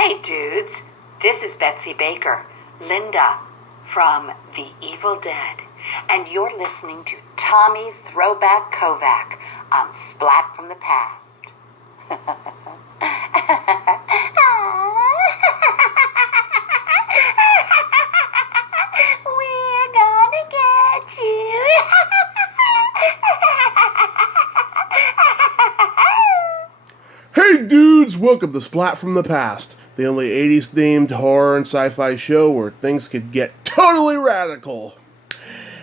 Hey dudes, this is Betsy Baker, Linda from The Evil Dead, and you're listening to Tommy Throwback Kovac on Splat from the Past. We're gonna get you. Hey dudes, welcome to Splat from the Past, the only 80s themed horror and sci-fi show where things could get totally radical.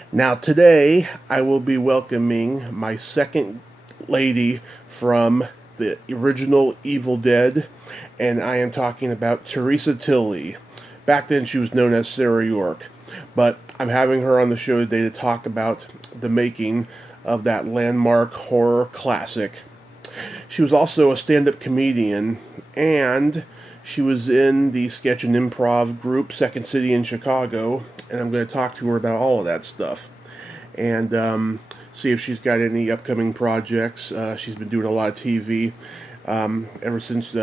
Now today, I will be welcoming my second lady from the original Evil Dead, and I am talking about Theresa Tilly. Back then she was known as Sarah York, but I'm having her on the show today to talk about the making of that landmark horror classic. She was also a stand-up comedian, and she was in the sketch and improv group Second City in Chicago, and I'm going to talk to her about all of that stuff and see if she's got any upcoming projects. She's been doing a lot of TV ever since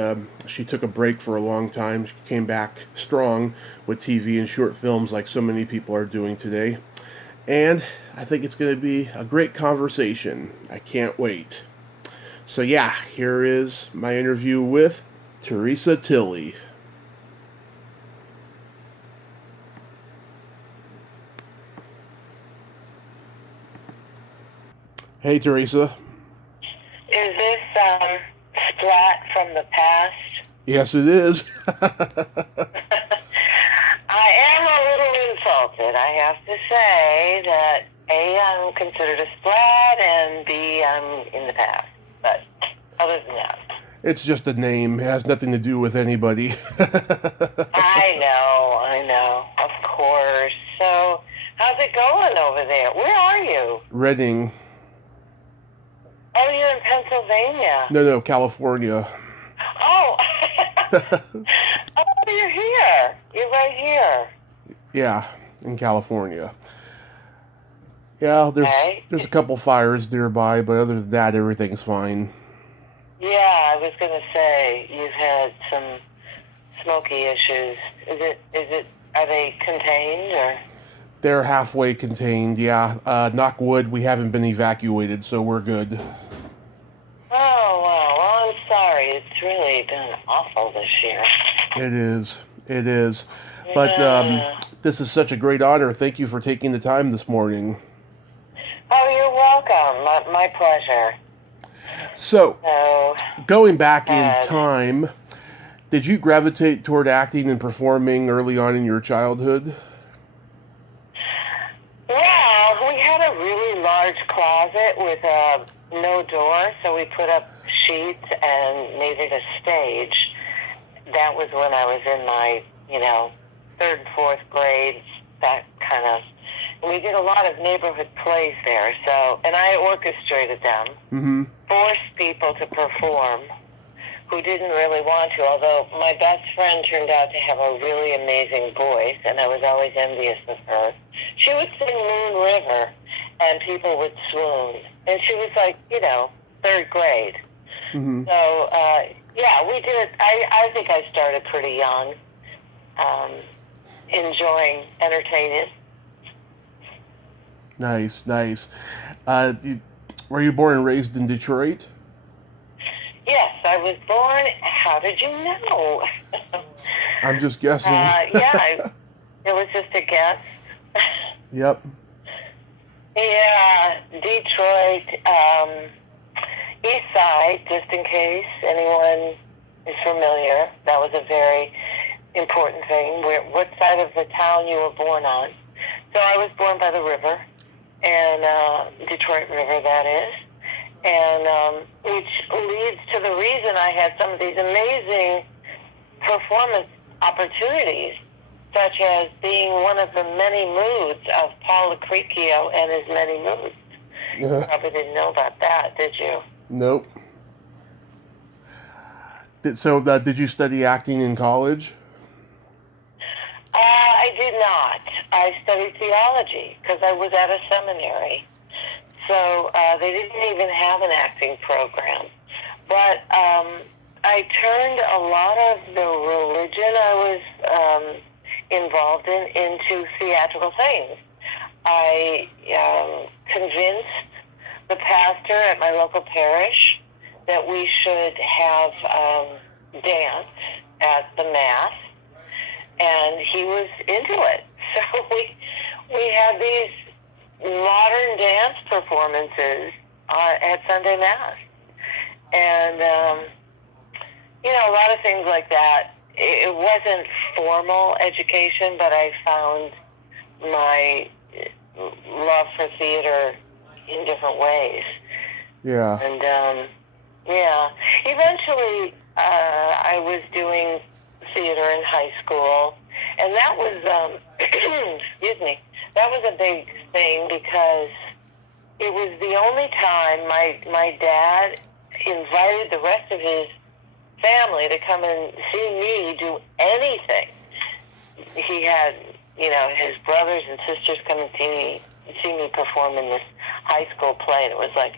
she took a break for a long time. She came back strong with TV and short films like so many people are doing today, and I think it's going to be a great conversation. I can't wait. So yeah, here is my interview with Theresa Tilly. Hey Theresa. Is this Splat from the Past? Yes, it is. I am a little insulted. I have to say that A, I'm considered a Splat, and B, I'm in the past. But other than that, It's just a name. It has nothing to do with anybody. I know, of course. So, how's it going over there? Where are you? Reading. Oh, you're in Pennsylvania. No, California. Oh, oh, you're here. You're right here. Yeah, in California. Yeah, there's a couple fires nearby, but other than that, everything's fine. Yeah, I was going to say, you've had some smoky issues. Are they contained or? They're halfway contained, yeah. Knock wood, we haven't been evacuated, so we're good. Oh, wow. Well, I'm sorry. It's really been awful this year. It is. But this is such a great honor. Thank you for taking the time this morning. Oh, you're welcome. My pleasure. So, So, going back in time, did you gravitate toward acting and performing early on in your childhood? well, we had a really large closet with no door, so we put up sheets and made it a stage. That was when I was in my, third and fourth grades, that kind of. And we did a lot of neighborhood plays there, and I orchestrated them, forced people to perform who didn't really want to, although my best friend turned out to have a really amazing voice, and I was always envious of her. She would sing Moon River, and people would swoon. And she was like, third grade. Mm-hmm. So, yeah, we did. I think I started pretty young, enjoying entertainment. Nice. Were you born and raised in Detroit? Yes, I was born. How did you know? I'm just guessing. Yeah, it was just a guess. Yep. Yeah, Detroit, East Side, just in case anyone is familiar. That was a very important thing. What side of the town you were born on. So I was born by the river, and Detroit River, that is. And which leads to the reason I had some of these amazing performance opportunities, such as being one of the many moods of Paul Lucrezio and his many moods. You probably didn't know about that, did you? Nope. Did you study acting in college? I did not. I studied theology because I was at a seminary. So they didn't even have an acting program. But I turned a lot of the religion I was involved in into theatrical things. I convinced the pastor at my local parish that we should have dance at the Mass, and he was into it. So we had these modern dance performances at Sunday Mass. And, a lot of things like that. It wasn't formal education, but I found my love for theater in different ways. Yeah. And, eventually I was doing theater in high school, and that was, excuse me, that was a big thing because it was the only time my dad invited the rest of his family to come and see me do anything. He had, his brothers and sisters come and see me perform in this high school play, and it was like,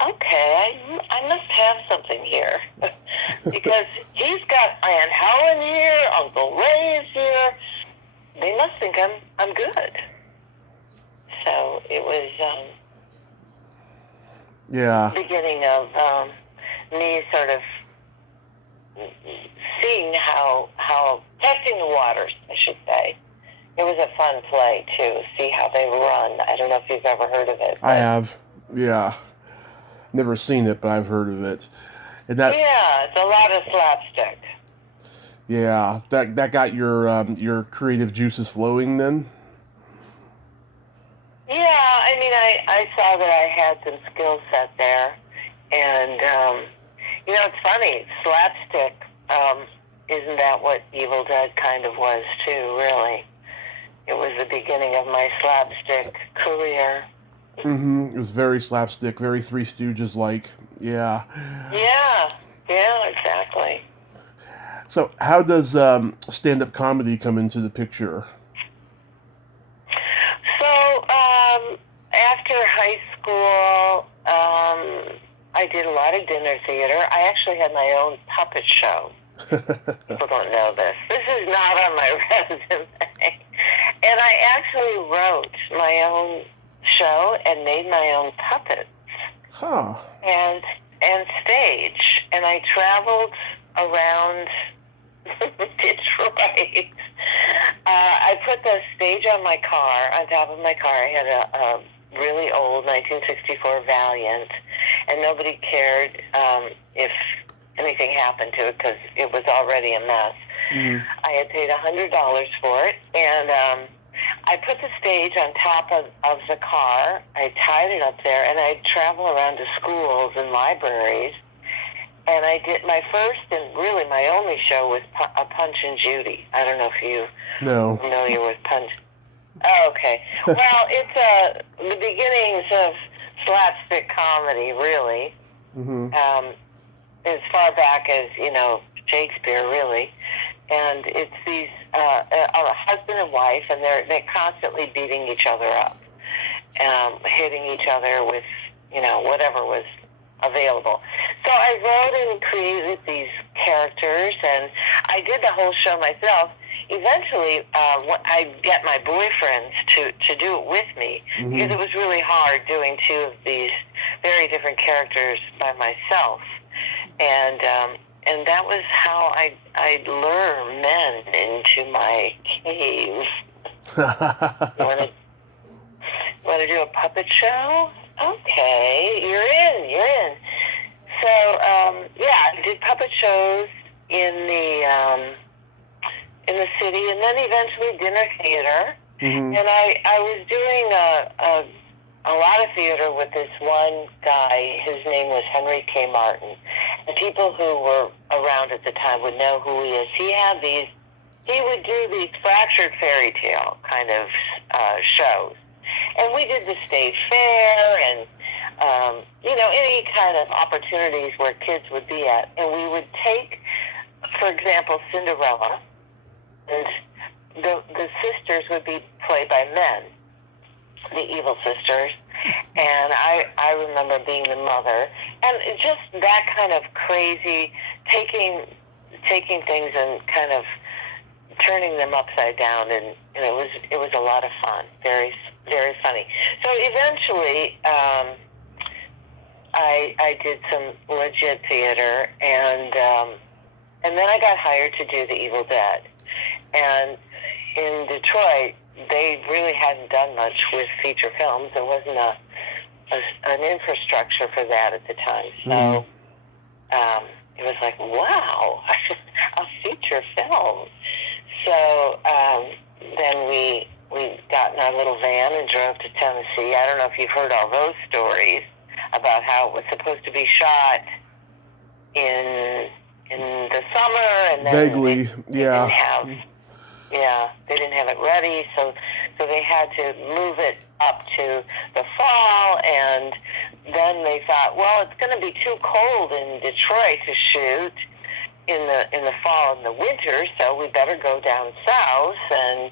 okay, I must have something here. Because he's got Aunt Helen here, Uncle Ray is here. They must think I'm good. So it was Yeah. beginning of me sort of seeing how testing the waters, I should say. It was a fun play too. See how they run. I don't know if you've ever heard of it. I have. Yeah. Never seen it, but I've heard of it. And that. Yeah, it's a lot of slapstick. Yeah, that got your creative juices flowing then. Yeah, I mean, I saw that I had some skill set there, and it's funny, slapstick. Isn't that what Evil Dead kind of was too? Really, it was the beginning of my slapstick career. Mm-hmm. It was very slapstick, very Three Stooges like. Yeah. Yeah, exactly. So, how does stand-up comedy come into the picture? So, after high school, I did a lot of dinner theater. I actually had my own puppet show. People don't know this. This is not on my resume. And I actually wrote my own show and made my own puppets. Huh. And stage. And I traveled around Detroit. I put the stage on top of my car. I had a really old 1964 Valiant, and nobody cared if anything happened to it because it was already a mess. Mm-hmm. I had paid $100 for it, and I put the stage on top of the car. I tied it up there, and I'd travel around to schools and libraries. And I did my first and really my only show was a Punch and Judy. I don't know if you are familiar with Punch. Oh, okay. Well, it's the beginnings of slapstick comedy, really. Mm-hmm. As far back as, Shakespeare, really. And it's these a husband and wife, and they're constantly beating each other up, hitting each other with, whatever was available. So I wrote and created these characters, and I did the whole show myself. Eventually, I'd get my boyfriends to do it with me, because it was really hard doing two of these very different characters by myself. And that was how I lured men into my cave. Want to do a puppet show? Okay, you're in. So, I did puppet shows in the city, and then eventually dinner theater. Mm-hmm. And I was doing a lot of theater with this one guy. His name was Henry K. Martin. And people who were around at the time would know who he is. He would do these fractured fairy tale kind of shows. And we did the state fair and, any kind of opportunities where kids would be at. And we would take, for example, Cinderella, and the sisters would be played by men, the evil sisters. And I remember being the mother. And just that kind of crazy taking things and kind of turning them upside down, and it was a lot of fun, very, very funny. So eventually, I did some legit theater, and then I got hired to do The Evil Dead. And in Detroit, they really hadn't done much with feature films. There wasn't an infrastructure for that at the time. So it was like, wow, a feature film. So then we got in our little van and drove to Tennessee. I don't know if you've heard all those stories about how it was supposed to be shot in the summer, and then Vaguely, they didn't have it ready, so they had to move it up to the fall, and then they thought, well, it's going to be too cold in Detroit to shoot in the fall and the winter, so we better go down south, and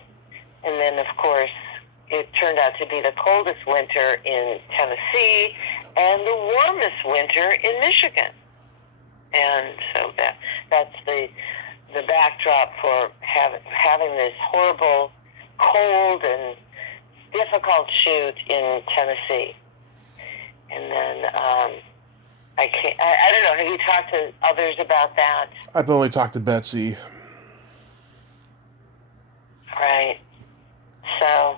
then of course it turned out to be the coldest winter in Tennessee and the warmest winter in Michigan. And so that's the backdrop for having this horrible, cold, and difficult shoot in Tennessee. And then I don't know. Have you talked to others about that? I've only talked to Betsy. Right. So,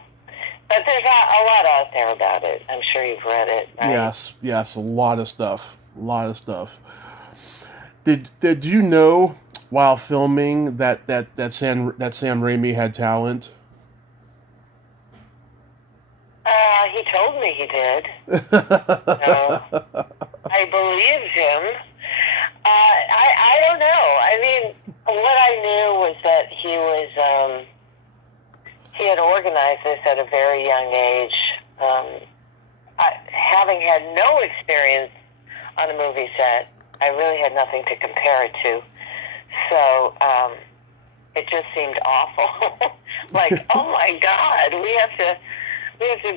but there's a lot out there about it. I'm sure you've read it, right? Yes, a lot of stuff. Did you know while filming that Sam Raimi had talent? He told me he did. So I believed him. I don't know. I mean, what I knew was that he had organized this at a very young age. Having had no experience on a movie set, I really had nothing to compare it to. So it just seemed awful. Like, oh my God, we have to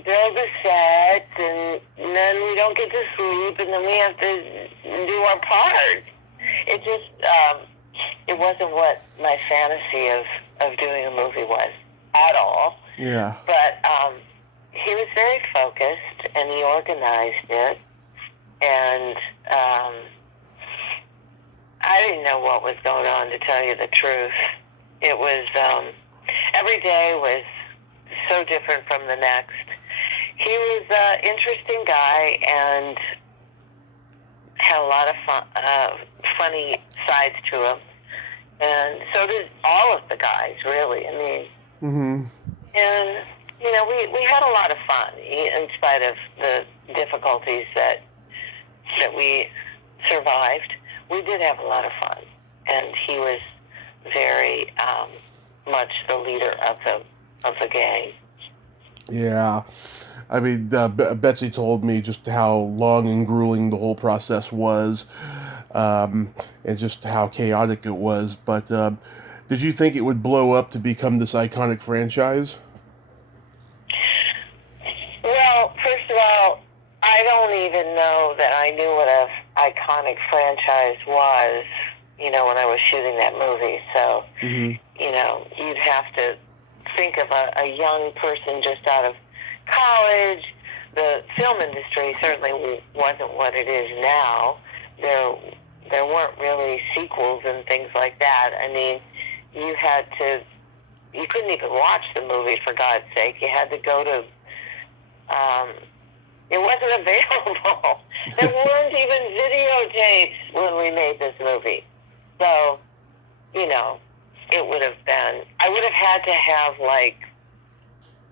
build a set, and then we don't get to sleep, and then we have to do our part. It just, it wasn't what my fantasy of doing a movie was at all. Yeah. But he was very focused, and he organized it, and I didn't know what was going on, to tell you the truth. It was, every day was so different from the next. He was an interesting guy and had a lot of funny sides to him, and so did all of the guys, really. I mean, and we had a lot of fun in spite of the difficulties that we survived. We did have a lot of fun, and he was very much the leader of the gang. Yeah. I mean, Betsy told me just how long and grueling the whole process was, and just how chaotic it was. But did you think it would blow up to become this iconic franchise? Well, first of all, I don't even know that I knew what an iconic franchise was, when I was shooting that movie. So, you'd have to think of a young person just out of college. The film industry certainly wasn't what it is now. There weren't really sequels and things like that. I mean, you couldn't even watch the movie, for God's sake. You had to go to, it wasn't available. There weren't even videotapes when we made this movie. So, it would have been, I would have had to have like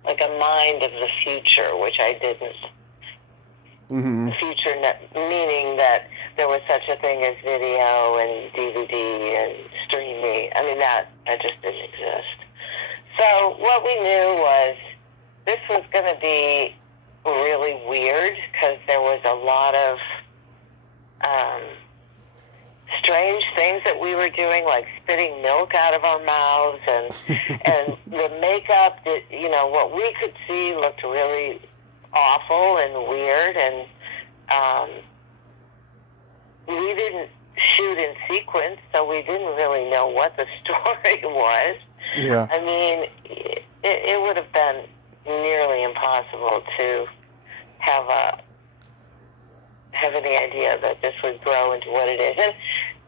a mind of the future, which I didn't. Future, meaning that there was such a thing as video and DVD and streaming. I mean, that just didn't exist. So what we knew was this was going to be really weird, because there was a lot of strange things that we were doing, like spitting milk out of our mouths, and the makeup that, what we could see looked really awful and weird, and we didn't shoot in sequence, so we didn't really know what the story was. Yeah. I mean, it would have been nearly impossible to have any idea that this would grow into what it is.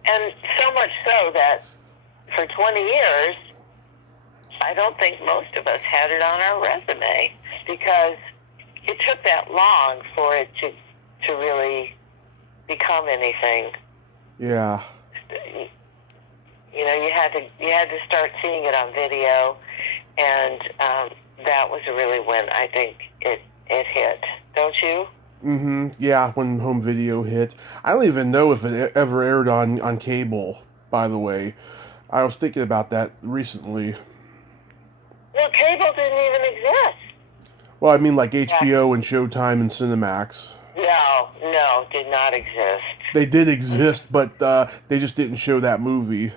And so much so that for 20 years, I don't think most of us had it on our resume, because it took that long for it to really become anything. Yeah. You know, you had to start seeing it on video, and that was really when I think it hit. Don't you? Mm-hmm. Yeah, when home video hit. I don't even know if it ever aired on cable, by the way. I was thinking about that recently. Well, cable didn't even exist. Well, I mean like HBO and Showtime and Cinemax. No, did not exist. They did exist, but they just didn't show that movie.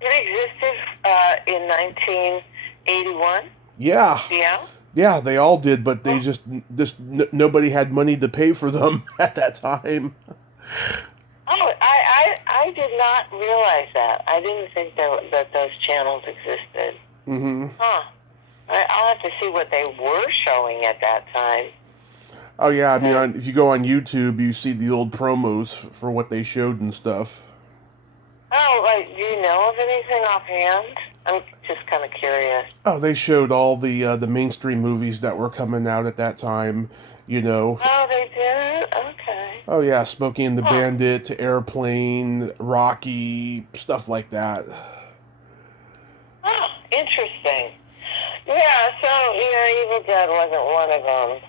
It existed in 1981. Yeah. Yeah. Yeah, they all did, but they just nobody had money to pay for them at that time. Oh, I did not realize that. I didn't think that those channels existed. Mm-hmm. Huh. I'll have to see what they were showing at that time. Oh yeah, I mean, if you go on YouTube, you see the old promos for what they showed and stuff. Oh, like, do you know of anything offhand? I'm just kind of curious. Oh, they showed all the mainstream movies that were coming out at that time, you know. Oh, they did? Okay. Oh yeah, Smokey and the Bandit, Airplane, Rocky, stuff like that. Oh, interesting. Yeah, so, Evil Dead wasn't one of them.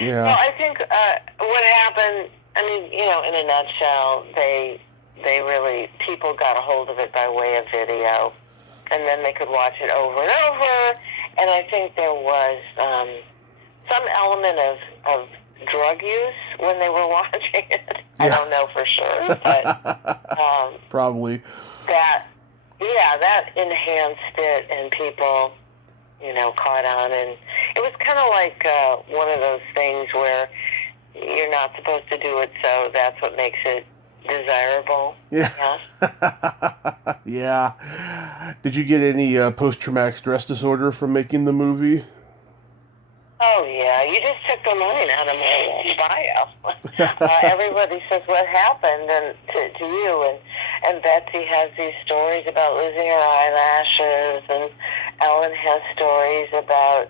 Yeah. Well, I think what happened, I mean, in a nutshell, they really, people got a hold of it by way of video, and then they could watch it over and over, and I think there was some element of drug use when they were watching it. Yeah. I don't know for sure, but probably. That enhanced it, and people, caught on, and it was kind of like one of those things where you're not supposed to do it, so that's what makes it desirable. Yeah. Yeah. Did you get any post-traumatic stress disorder from making the movie? Oh, yeah. You just took the line out of my bio. Everybody says, what happened and to you? And Betsy has these stories about losing her eyelashes, and Ellen has stories about,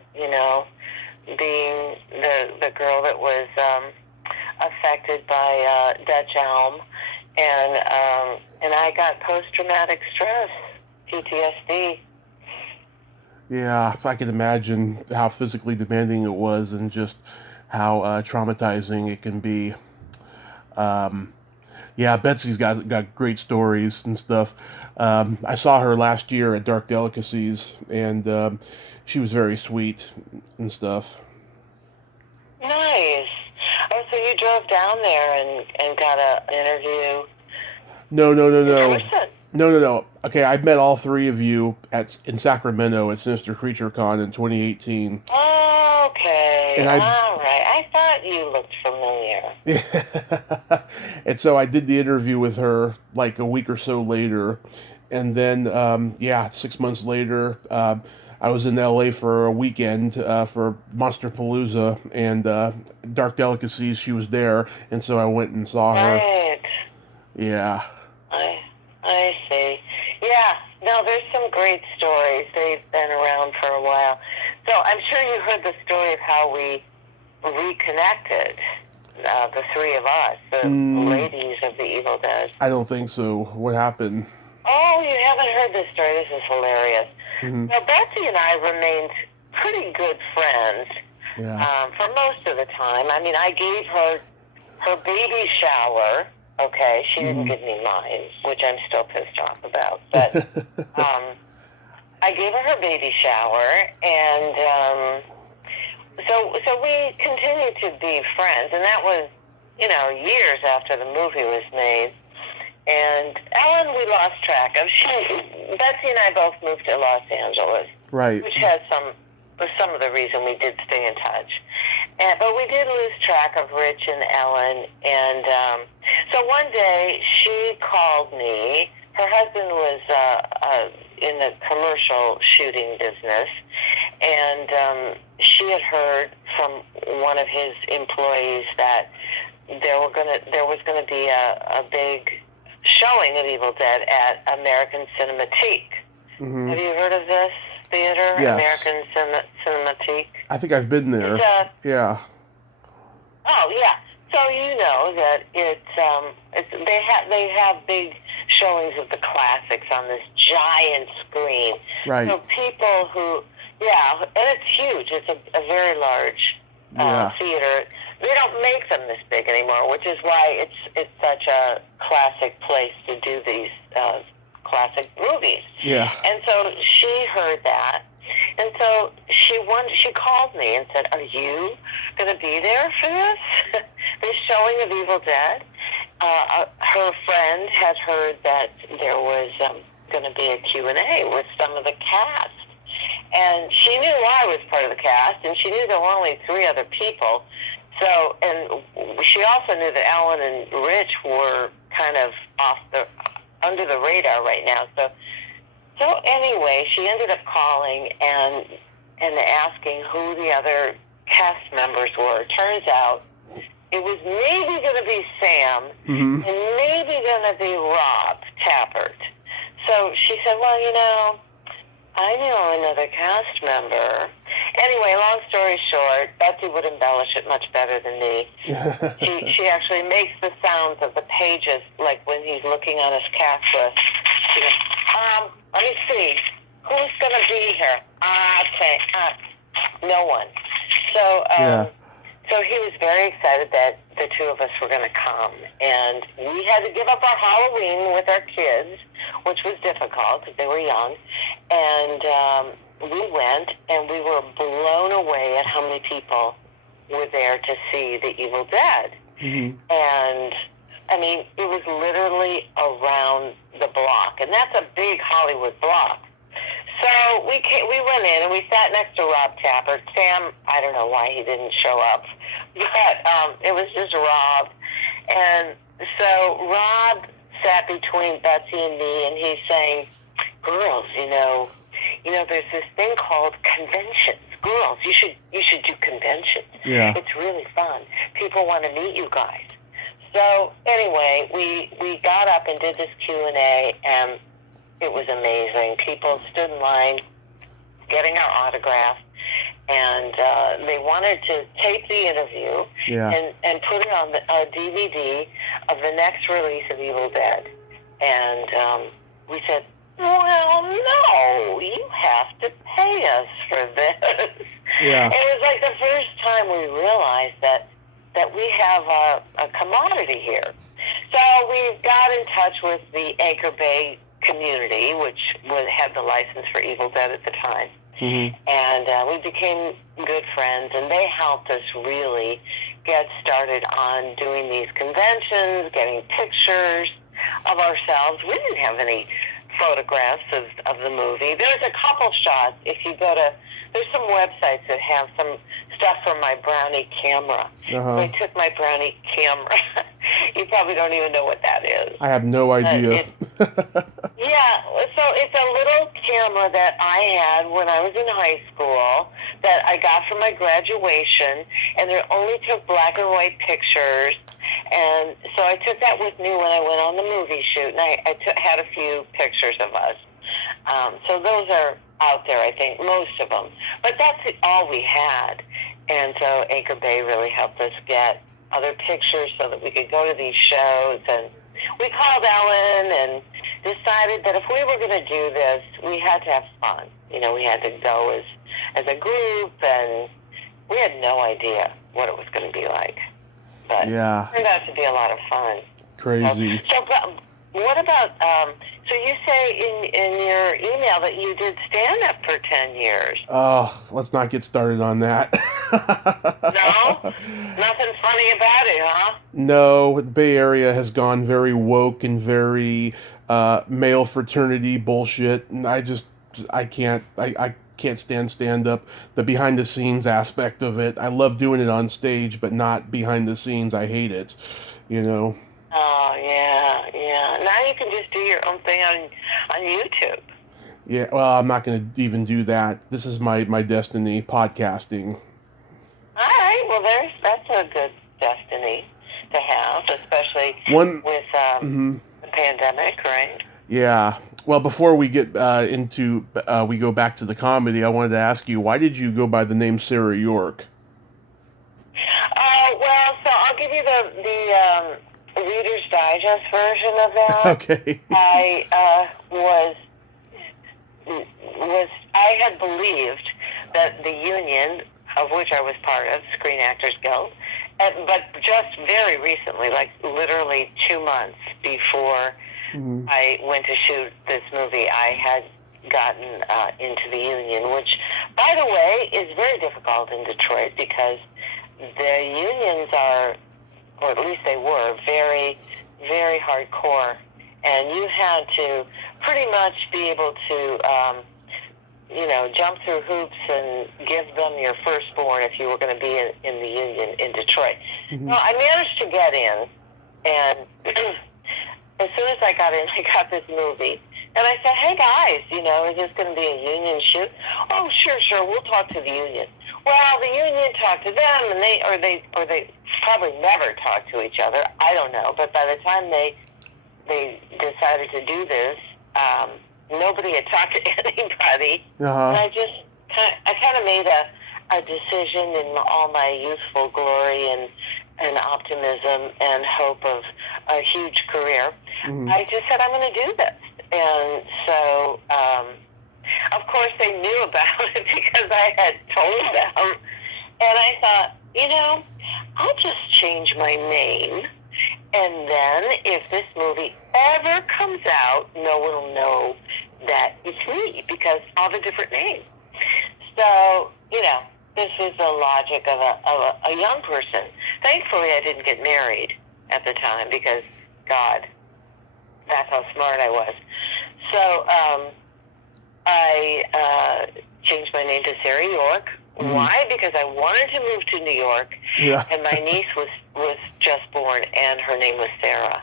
being the girl that was affected by Dutch elm. And I got post-traumatic stress, PTSD. Yeah, I can imagine how physically demanding it was, and just how traumatizing it can be. Yeah, Betsy's got great stories and stuff. I saw her last year at Dark Delicacies, and she was very sweet and stuff. Nice. Oh, so you drove down there and got an interview? No. In person? No. Okay, I met all three of you in Sacramento at Sinister Creature Con in 2018. Okay, and all right. I thought you looked familiar. And so I did the interview with her like a week or so later. And then, 6 months later, I was in LA for a weekend for Monsterpalooza, and Dark Delicacies, she was there. And so I went and saw her. Right. Yeah. I see. Yeah, no, there's some great stories. They've been around for a while. So I'm sure you heard the story of how we reconnected, the three of us, the ladies of the Evil Dead. I don't think so. What happened? Oh, you haven't heard this story? This is hilarious. Mm-hmm. Now, Betsy and I remained pretty good friends for most of the time. I mean, I gave her baby shower. Okay, she didn't give me mine, which I'm still pissed off about. But I gave her baby shower, and so we continued to be friends. And that was, years after the movie was made. And Ellen, we lost track of. Betsy and I both moved to Los Angeles, right? Which was some of the reason we did stay in touch. But we did lose track of Rich and Ellen. And so one day she called me. Her husband was in the commercial shooting business, and she had heard from one of his employees that there was going to be a big showing of Evil Dead at American Cinematheque. Mm-hmm. Have you heard of this theater? Yes. American Cinematheque. I think I've been there. Yeah. Oh yeah. So you know that they have big showings of the classics on this giant screen. Right. So people and it's huge. It's a very large theater. They don't make them this big anymore, which is why it's such a classic place to do these classic movies. Yeah. And so she heard that, and so she called me and said, "Are you going to be there for this showing of Evil Dead?" Her friend had heard that there was going to be a Q&A with some of the cast, and she knew I was part of the cast, and she knew there were only 3 other people. So, and she also knew that Ellen and Rich were kind of under the radar right now. So anyway, she ended up calling and asking who the other cast members were. Turns out it was maybe going to be Sam mm-hmm. and maybe going to be Rob Tappert. So she said, well, I know another cast member. Anyway, long story short, Betsy would embellish it much better than me. She actually makes the sounds of the pages, like when he's looking on his cast list. She goes, let me see. Who's going to be here? Okay. No one. So he was very excited that the 2 of us were going to come. And we had to give up our Halloween with our kids, which was difficult because they were young. And we went, and we were blown away at how many people were there to see the Evil Dead. Mm-hmm. And, I mean, it was literally around the block. And that's a big Hollywood block. So we went in, and we sat next to Rob Tappert. Sam, I don't know why he didn't show up, but it was just Rob. And so Rob sat between Betsy and me, and he's saying, girls, there's this thing called conventions. Girls, you should do conventions. Yeah. It's really fun. People want to meet you guys. So anyway, we got up and did this Q&A, and it was amazing. People stood in line getting our autograph, and they wanted to tape the interview and put it on a DVD of the next release of Evil Dead. And we said, well, no, you have to pay us for this. Yeah. It was like the first time we realized that we have a commodity here. So we got in touch with the Anchor Bay community, which had the license for Evil Dead at the time. Mm-hmm. And we became good friends, and they helped us really get started on doing these conventions, getting pictures of ourselves. We didn't have any photographs of the movie. There's a couple shots. If you go to, there's some websites that have some stuff from my Brownie camera. Uh-huh. They took my Brownie camera. You probably don't even know what that is. I have no idea. Yeah, so it's a little camera that I had when I was in high school that I got for my graduation, and it only took black and white pictures. And so I took that with me when I went on the movie shoot, and I had a few pictures of us. So those are out there, I think, most of them. But that's all we had. And so Anchor Bay really helped us get other pictures so that we could go to these shows. And we called Ellen and decided that if we were going to do this, we had to have fun. We had to go as a group, and we had no idea what it was going to be like. But yeah, it turned out to be a lot of fun. Crazy. So what about, so you say in your email that you did stand-up for 10 years. Oh, let's not get started on that. No? Nothing funny about it, huh? No, the Bay Area has gone very woke and very male fraternity bullshit, and I can't can't stand stand-up. The behind-the-scenes aspect of it. I love doing it on stage, but not behind the scenes. I hate it, you know. Oh, yeah. Now you can just do your own thing on YouTube. Yeah, well, I'm not going to even do that. This is my destiny, podcasting. All right, well, that's a good destiny to have, especially with the pandemic, right? Yeah. Well, before we get we go back to the comedy, I wanted to ask you, why did you go by the name Sarah York? Well, so I'll give you the Reader's Digest version of that. Okay. I had believed that the union, of which I was part of, Screen Actors Guild, but just very recently, like literally 2 months before I went to shoot this movie, I had gotten into the union, which, by the way, is very difficult in Detroit because the unions are, or at least they were, very, very hardcore. And you had to pretty much be able to, jump through hoops and give them your firstborn if you were going to be in the union in Detroit. Well, I managed to get in, and as soon as I got in, I got this movie. And I said, hey, guys, is this going to be a union shoot? Oh, sure, we'll talk to the union. Well, the union talked to them, and they probably never talked to each other. I don't know. But by the time they decided to do this, nobody had talked to anybody. And I kind of made a decision in all my youthful glory and optimism and hope of a huge career. I just said, I'm going to do this. And so, of course, they knew about it because I had told them. And I thought, I'll just change my name. And then if this movie ever comes out, no one will know that it's me because all the different names. So, this was the logic of a young person. Thankfully, I didn't get married at the time because, God, that's how smart I was. So I changed my name to Sarah York. Why? Because I wanted to move to New York, and my niece was just born, and her name was Sarah.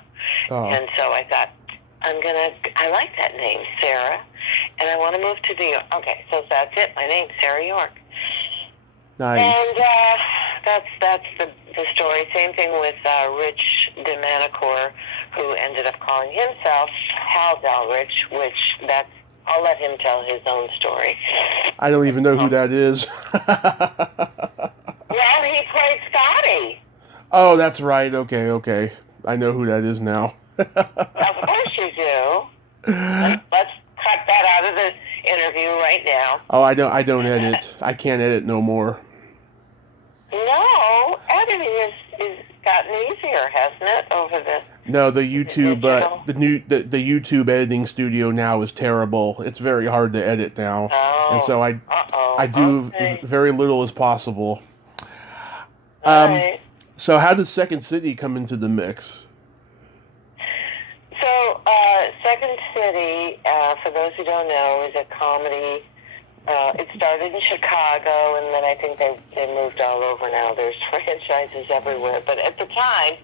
And so I thought, I like that name, Sarah, and I want to move to New York. Okay, so that's it. My name's Sarah York. Nice. And that's the story. Same thing with Rich DeManicore, who ended up calling himself Hal Dalrich, which I'll let him tell his own story. I don't even know who that is. Well, he played Scotty. Oh, that's right. Okay. I know who that is now. Of course you do. Let's cut that out of the interview right now. Oh, I don't edit. I can't edit no more. No, editing is gotten easier, hasn't it, over the... No, the YouTube, the YouTube editing studio now is terrible. It's very hard to edit now, and so I do very little as possible. Right. So how does Second City come into the mix? So Second City, for those who don't know, is a comedy. It started in Chicago, and then I think they moved all over now. There's franchises everywhere. But at the time,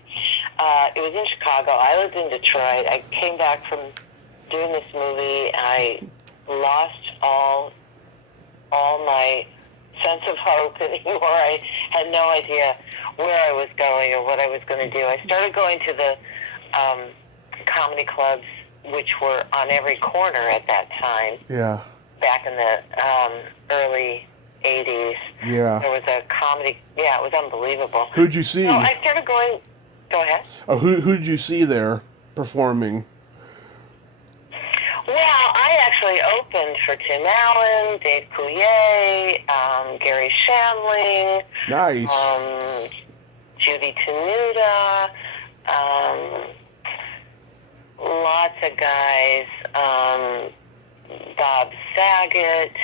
it was in Chicago. I lived in Detroit. I came back from doing this movie. I lost all my sense of hope anymore. I had no idea where I was going or what I was going to do. I started going to the comedy clubs, which were on every corner at that time. Yeah. Back in the early 80s. Yeah. There was a comedy. Yeah, it was unbelievable. Who'd you see? So I started going. Go ahead. Oh, who did you see there performing? Well, I actually opened for Tim Allen, Dave Coulier, Gary Shandling. Nice. Judy Tenuta. Lots of guys. Bob Saget.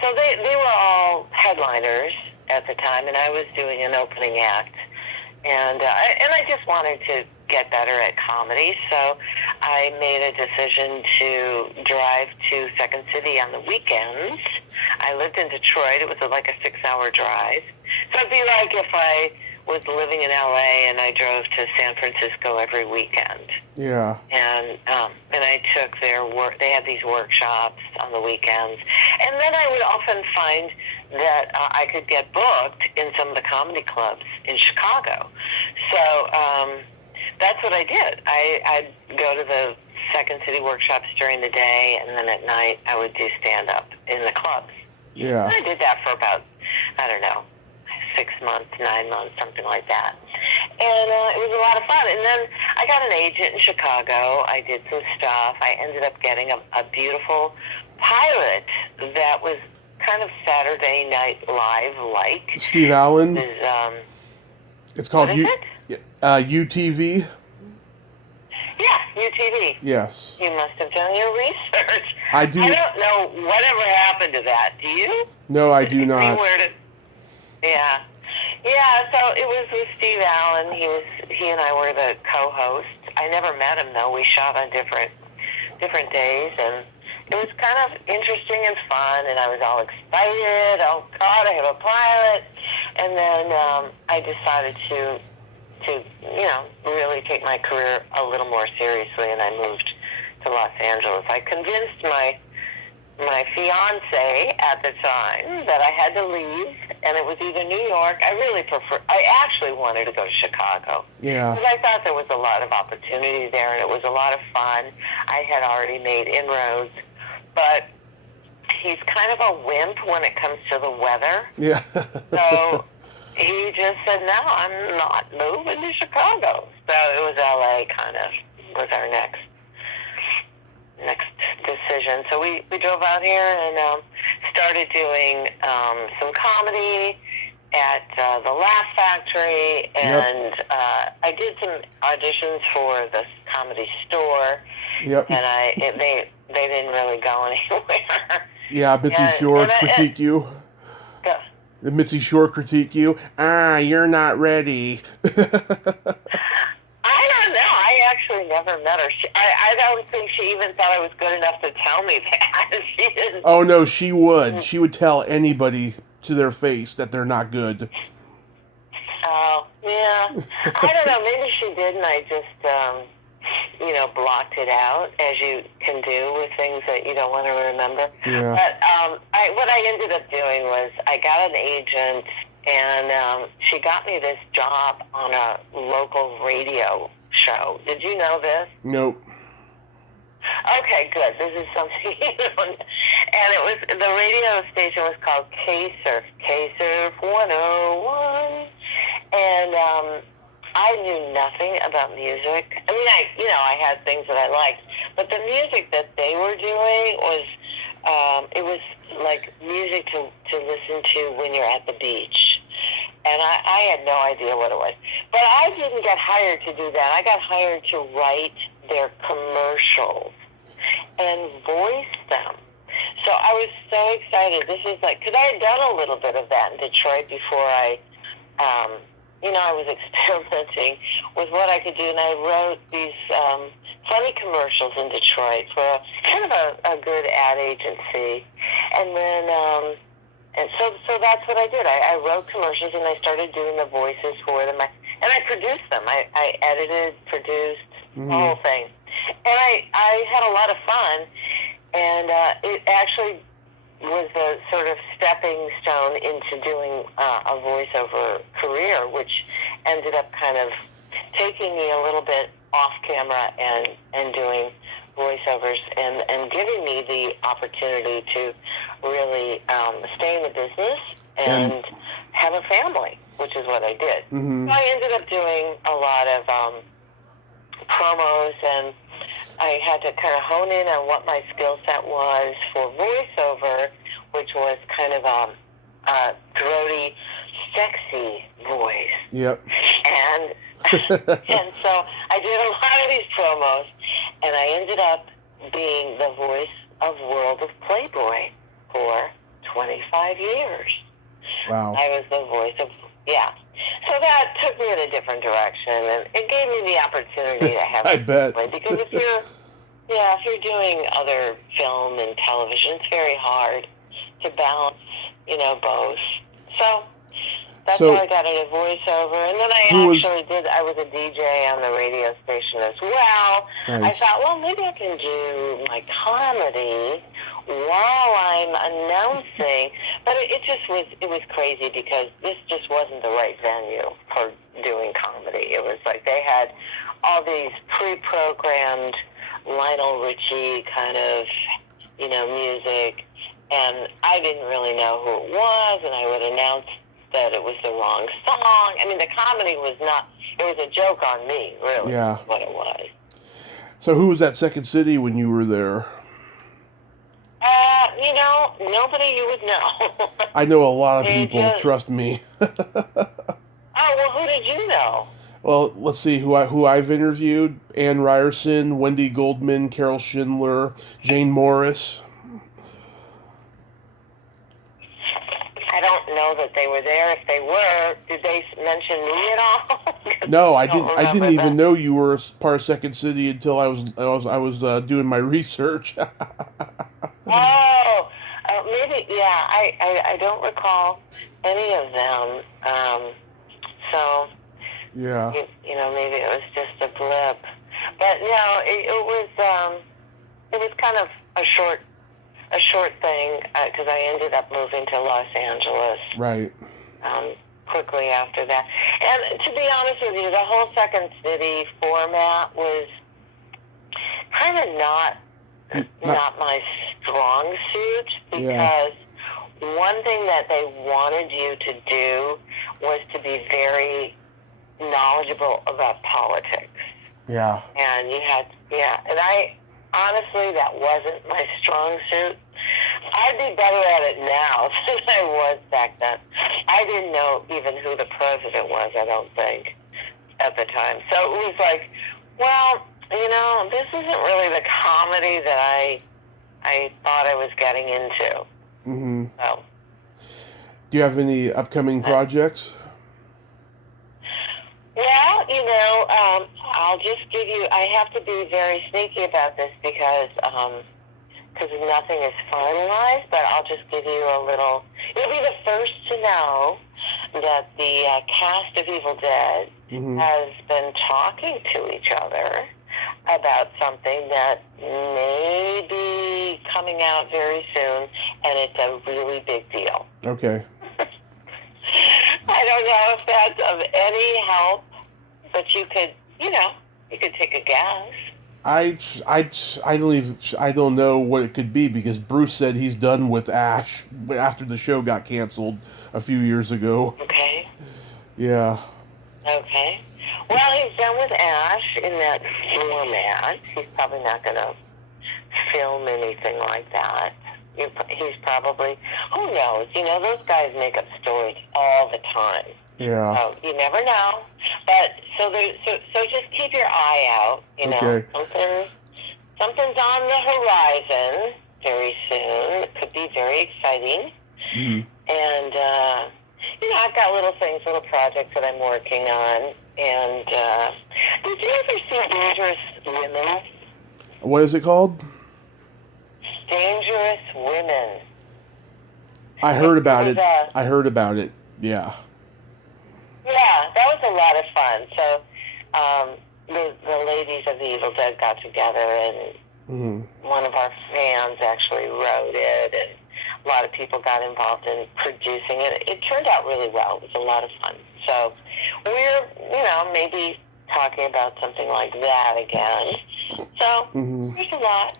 So they were all headliners at the time, and I was doing an opening act. And I just wanted to get better at comedy, so I made a decision to drive to Second City on the weekends. I lived in Detroit. It was like a 6-hour drive. So it'd be like if I was living in LA and I drove to San Francisco every weekend. Yeah. And I took their work. They had these workshops on the weekends, and then I would often find that I could get booked in some of the comedy clubs in Chicago. So that's what I did. I'd go to the Second City workshops during the day, and then at night I would do stand-up in the clubs. Yeah. And I did that for about, I don't know, 6 months, 9 months, something like that. And it was a lot of fun. And then I got an agent in Chicago. I did some stuff. I ended up getting a beautiful pilot that was kind of Saturday Night Live-like. Steve Allen? It's called what is it? UTV? Yeah, UTV. Yes. You must have done your research. I do. I don't know whatever happened to that. Do you? No, I do not. Yeah. Yeah, so it was with Steve Allen. He and I were the co-hosts. I never met him, though. We shot on different days, and it was kind of interesting and fun, and I was all excited. Oh, God, I have a pilot. And then I decided to really take my career a little more seriously, and I moved to Los Angeles. I convinced my fiance at the time that I had to leave, and it was either New York. I actually wanted to go to Chicago. Yeah. Because I thought there was a lot of opportunity there, and it was a lot of fun. I had already made inroads, but he's kind of a wimp when it comes to the weather. Yeah. So he just said, no, I'm not moving to Chicago. So it was LA kind of was our next decision. So we drove out here and started doing some comedy at the Laugh Factory, and I did some auditions for the Comedy Store. Yep. And they didn't really go anywhere. Yeah, Mitzi Shore critique you. Did Mitzi Shore critique you? You're not ready. I don't know. I actually never met her. I don't think she even thought I was good enough to tell me that. She didn't. Oh, no, she would. She would tell anybody to their face that they're not good. Oh, yeah. I don't know. Maybe she did, and I just, blocked it out, as you can do with things that you don't want to remember. Yeah. But what I ended up doing was I got an agent, and she got me this job on a local radio show. Did you know this? Nope. Okay, good. This is something you don't. And it was, the radio station was called K-Surf 101. And I knew nothing about music. I mean, I had things that I liked, but the music that they were doing was, it was like music to listen to when you're at the beach. And I had no idea what it was. But I didn't get hired to do that. I got hired to write their commercials and voice them. So I was so excited. This was like, because I had done a little bit of that in Detroit before I was experimenting with what I could do, and I wrote these funny commercials in Detroit for kind of a good ad agency. And then, and so that's what I did. I wrote commercials, and I started doing the voices for them, and I produced them. I edited, produced, the whole thing. And I had a lot of fun, and it actually was a sort of stepping stone into doing a voiceover career, which ended up kind of taking me a little bit off camera and doing voiceovers and giving me the opportunity to really stay in the business and have a family, which is what I did. Mm-hmm. So I ended up doing a lot of promos, and I had to kind of hone in on what my skill set was for voiceover, which was kind of a throaty, sexy voice. Yep. And and so I did a lot of these promos, and I ended up being the voice of World of Playboy for 25 years. Wow. I was the voice of, yeah. So that took me in a different direction, and it gave me the opportunity to have I bet. Because if you're doing other film and television, it's very hard to balance, both. So that's how I got into voiceover, and then I was a DJ on the radio station as well. Nice. I thought, well, maybe I can do my comedy while I'm announcing, but it was crazy because this just wasn't the right venue for doing comedy. It was like they had all these pre-programmed Lionel Richie kind of, music, and I didn't really know who it was, and I would announce that it was the wrong song. I mean, the comedy was not, it was a joke on me, really, what it was. So who was at Second City when you were there? Nobody you would know. I know a lot of people, trust me. Oh, well, who did you know? Well, let's see who I've interviewed. Ann Ryerson, Wendy Goldman, Carol Schindler, Jane Morris. I don't know that they were there. If they were, did they mention me at all? No, I didn't even know you were part of Second City until I was doing my research. Maybe, yeah. I don't recall any of them. So, yeah. Maybe it was just a blip. But no, it was kind of a short thing because I ended up moving to Los Angeles. Right. Quickly after that, and to be honest with you, the whole Second City format was kind of not my strong suit because one thing that they wanted you to do was to be very knowledgeable about politics. Yeah. And you had, and I, honestly, that wasn't my strong suit. I'd be better at it now than I was back then. I didn't know even who the president was, I don't think, at the time. So it was like, well, this isn't really the comedy that I thought I was getting into. Mm-hmm. So. Do you have any upcoming projects? Well, I'll just give you, I have to be very sneaky about this because nothing is finalized, but I'll just give you a little, you'll be the first to know that the cast of Evil Dead has been talking to each other about something that may be coming out very soon, and it's a really big deal. Okay. I don't know if that's of any help, but you could take a guess. I don't know what it could be because Bruce said he's done with Ash after the show got canceled a few years ago. Okay. Yeah. Okay. Well, he's done with Ash in that format. He's probably not going to film anything like that. He's probably, who knows? Those guys make up stories all the time. Yeah. So you never know. But so just keep your eye out. Okay. Something's on the horizon very soon. It could be very exciting. Mm-hmm. And I've got little projects that I'm working on. And did you ever see Dangerous Women? What is it called? Dangerous Women. I heard about it. Yeah. Yeah, that was a lot of fun. So the ladies of the Evil Dead got together, and one of our fans actually wrote it, and a lot of people got involved in producing it. It turned out really well. It was a lot of fun. So we're, maybe talking about something like that again. So there's a lot.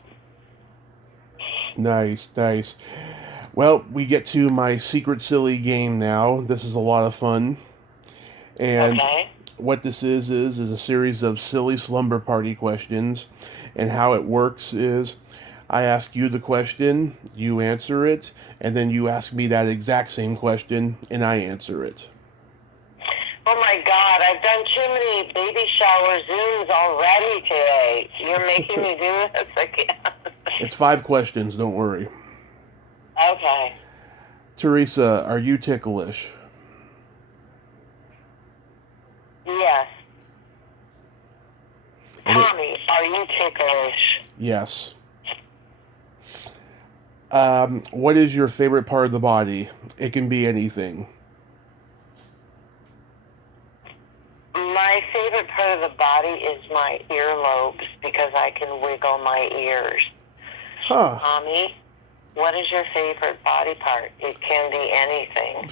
Nice. Well, we get to my secret silly game now. This is a lot of fun. And what this is a series of silly slumber party questions. And how it works is I ask you the question, you answer it, and then you ask me that exact same question, and I answer it. Oh my God, I've done too many baby shower Zooms already today. You're making me do this again. It's 5 questions, don't worry. Okay. Theresa, are you ticklish? Yes. And Tommy, are you ticklish? yes. What is your favorite part of the body? It can be anything. My favorite part of the body is my earlobes because I can wiggle my ears. Huh. Tommy, what is your favorite body part? It can be anything.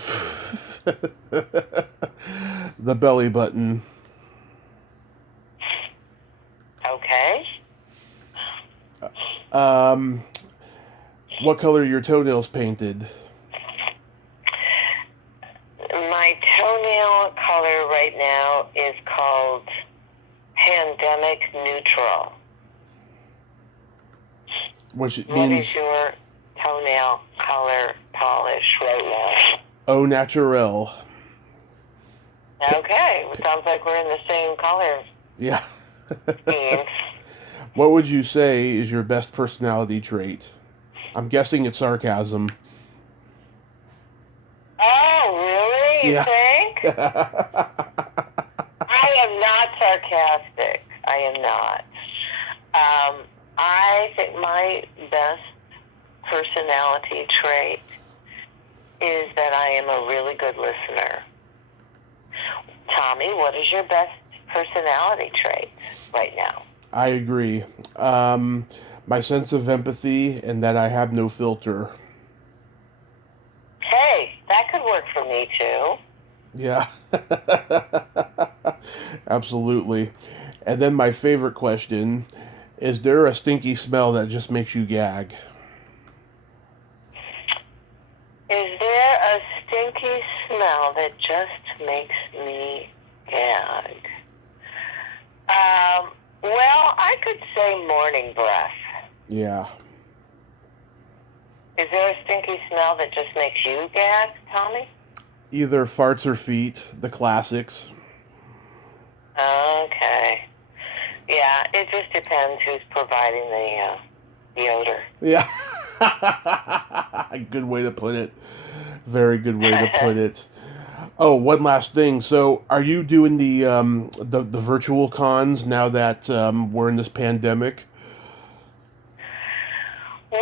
The belly button. Okay. What color are your toenails painted? My toenail color right now is called pandemic neutral. Which What means is your toenail color polish right now? au naturel. Okay, it sounds like we're in the same color Yeah. scheme. What would you say is your best personality trait? I'm guessing it's sarcasm. Oh, really? You Yeah. think? I am not sarcastic. I am not. I think my best personality trait is that I am a really good listener. Tommy, what is your best personality trait right now? I agree. My sense of empathy and that I have no filter. Hey, that could work for me too. Yeah. Absolutely. And then my favorite question, is there a stinky smell that just makes you gag? Is there a stinky smell that just makes me gag? Well, I could say morning breath. Yeah. Is there a stinky smell that just makes you gag, Tommy? Either farts or feet, the classics. Okay. Yeah, it just depends who's providing the odor. Yeah. Good way to put it. Very good way to put it. Oh, one last thing. So, are you doing the virtual cons now that we're in this pandemic? Well,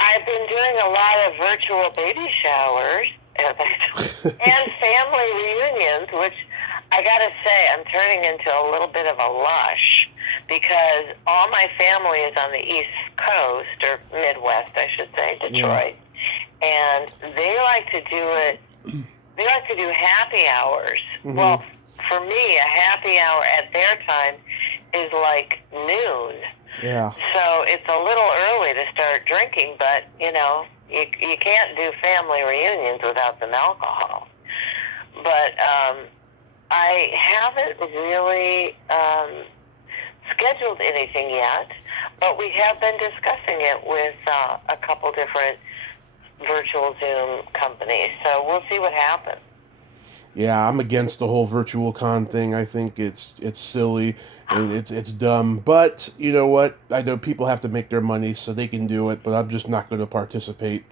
I've been doing a lot of virtual baby showers and family reunions, which I gotta say, I'm turning into a little bit of a lush because all my family is on the East Coast, or Midwest, I should say, Detroit. Yeah. And they like to do it, they like to do happy hours. Mm-hmm. Well, for me, a happy hour at their time is like noon. Yeah. So it's a little early to start drinking, but, you know, you can't do family reunions without some alcohol. But I haven't really scheduled anything yet, but we have been discussing it with a couple different virtual Zoom companies. So we'll see what happens. Yeah, I'm against the whole virtual con thing. I think it's silly and it's dumb. But you know what? I know people have to make their money, so they can do it. But I'm just not going to participate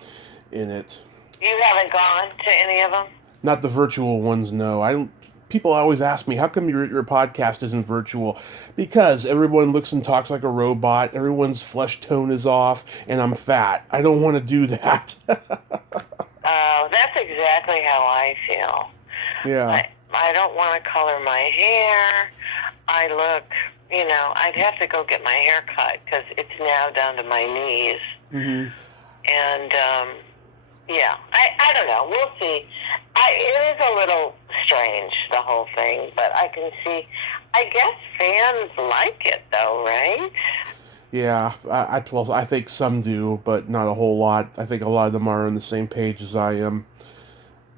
in it. You haven't gone to any of them? Not the virtual ones. No. People always ask me, how come your podcast isn't virtual? Because everyone looks and talks like a robot. Everyone's flesh tone is off, and I'm fat. I don't want to do that. That's exactly how I feel. Yeah. I don't want to color my hair. I look, you know, I'd have to go get my hair cut because it's now down to my knees. Mm-hmm. And, yeah, I don't know. We'll see. It is a little strange, the whole thing, but I can see, I guess fans like it, though, right? Yeah, I think some do, but not a whole lot. I think a lot of them are on the same page as I am.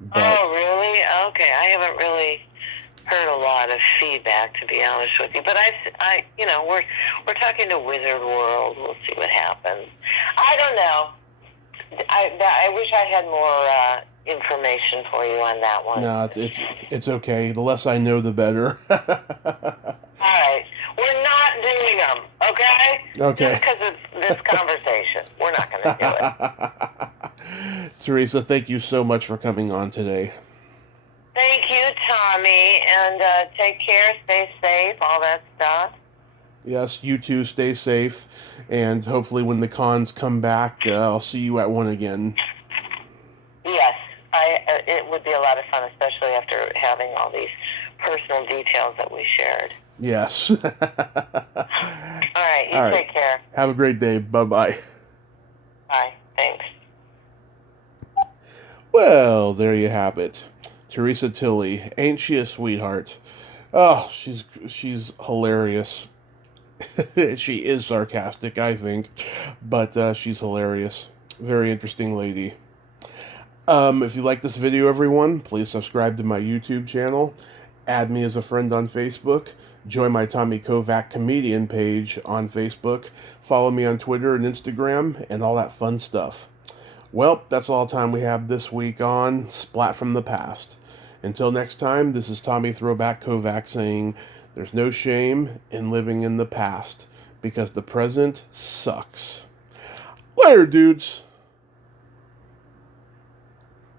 But, oh, really? Okay, I haven't really heard a lot of feedback, to be honest with you. But I, you know, we're talking to Wizard World. We'll see what happens. I don't know. I wish I had more information for you on that one. No, it's okay. The less I know, the better. All right. We're not doing them, okay? Okay. Just because of this conversation. We're not going to do it. Theresa, thank you so much for coming on today. Thank you, Tommy, and take take care, stay safe, all that stuff. Yes, you too. Stay safe, and hopefully when the cons come back, I'll see you at one again. Yes, it would be a lot of fun, especially after having all these personal details that we shared. Yes. All right, you take care. Have a great day. Bye-bye. Bye. Thanks. Well, there you have it. Theresa Tilly. Ain't she a sweetheart? Oh, she's hilarious. She is sarcastic, I think, but she's hilarious. Very interesting lady. If you like this video, everyone, please subscribe to my YouTube channel. Add me as a friend on Facebook. Join my Tommy Kovac comedian page on Facebook. Follow me on Twitter and Instagram and all that fun stuff. Well, that's all the time we have this week on Splat from the Past. Until next time, this is Tommy Throwback Kovac saying, there's no shame in living in the past, because the present sucks. Later, dudes!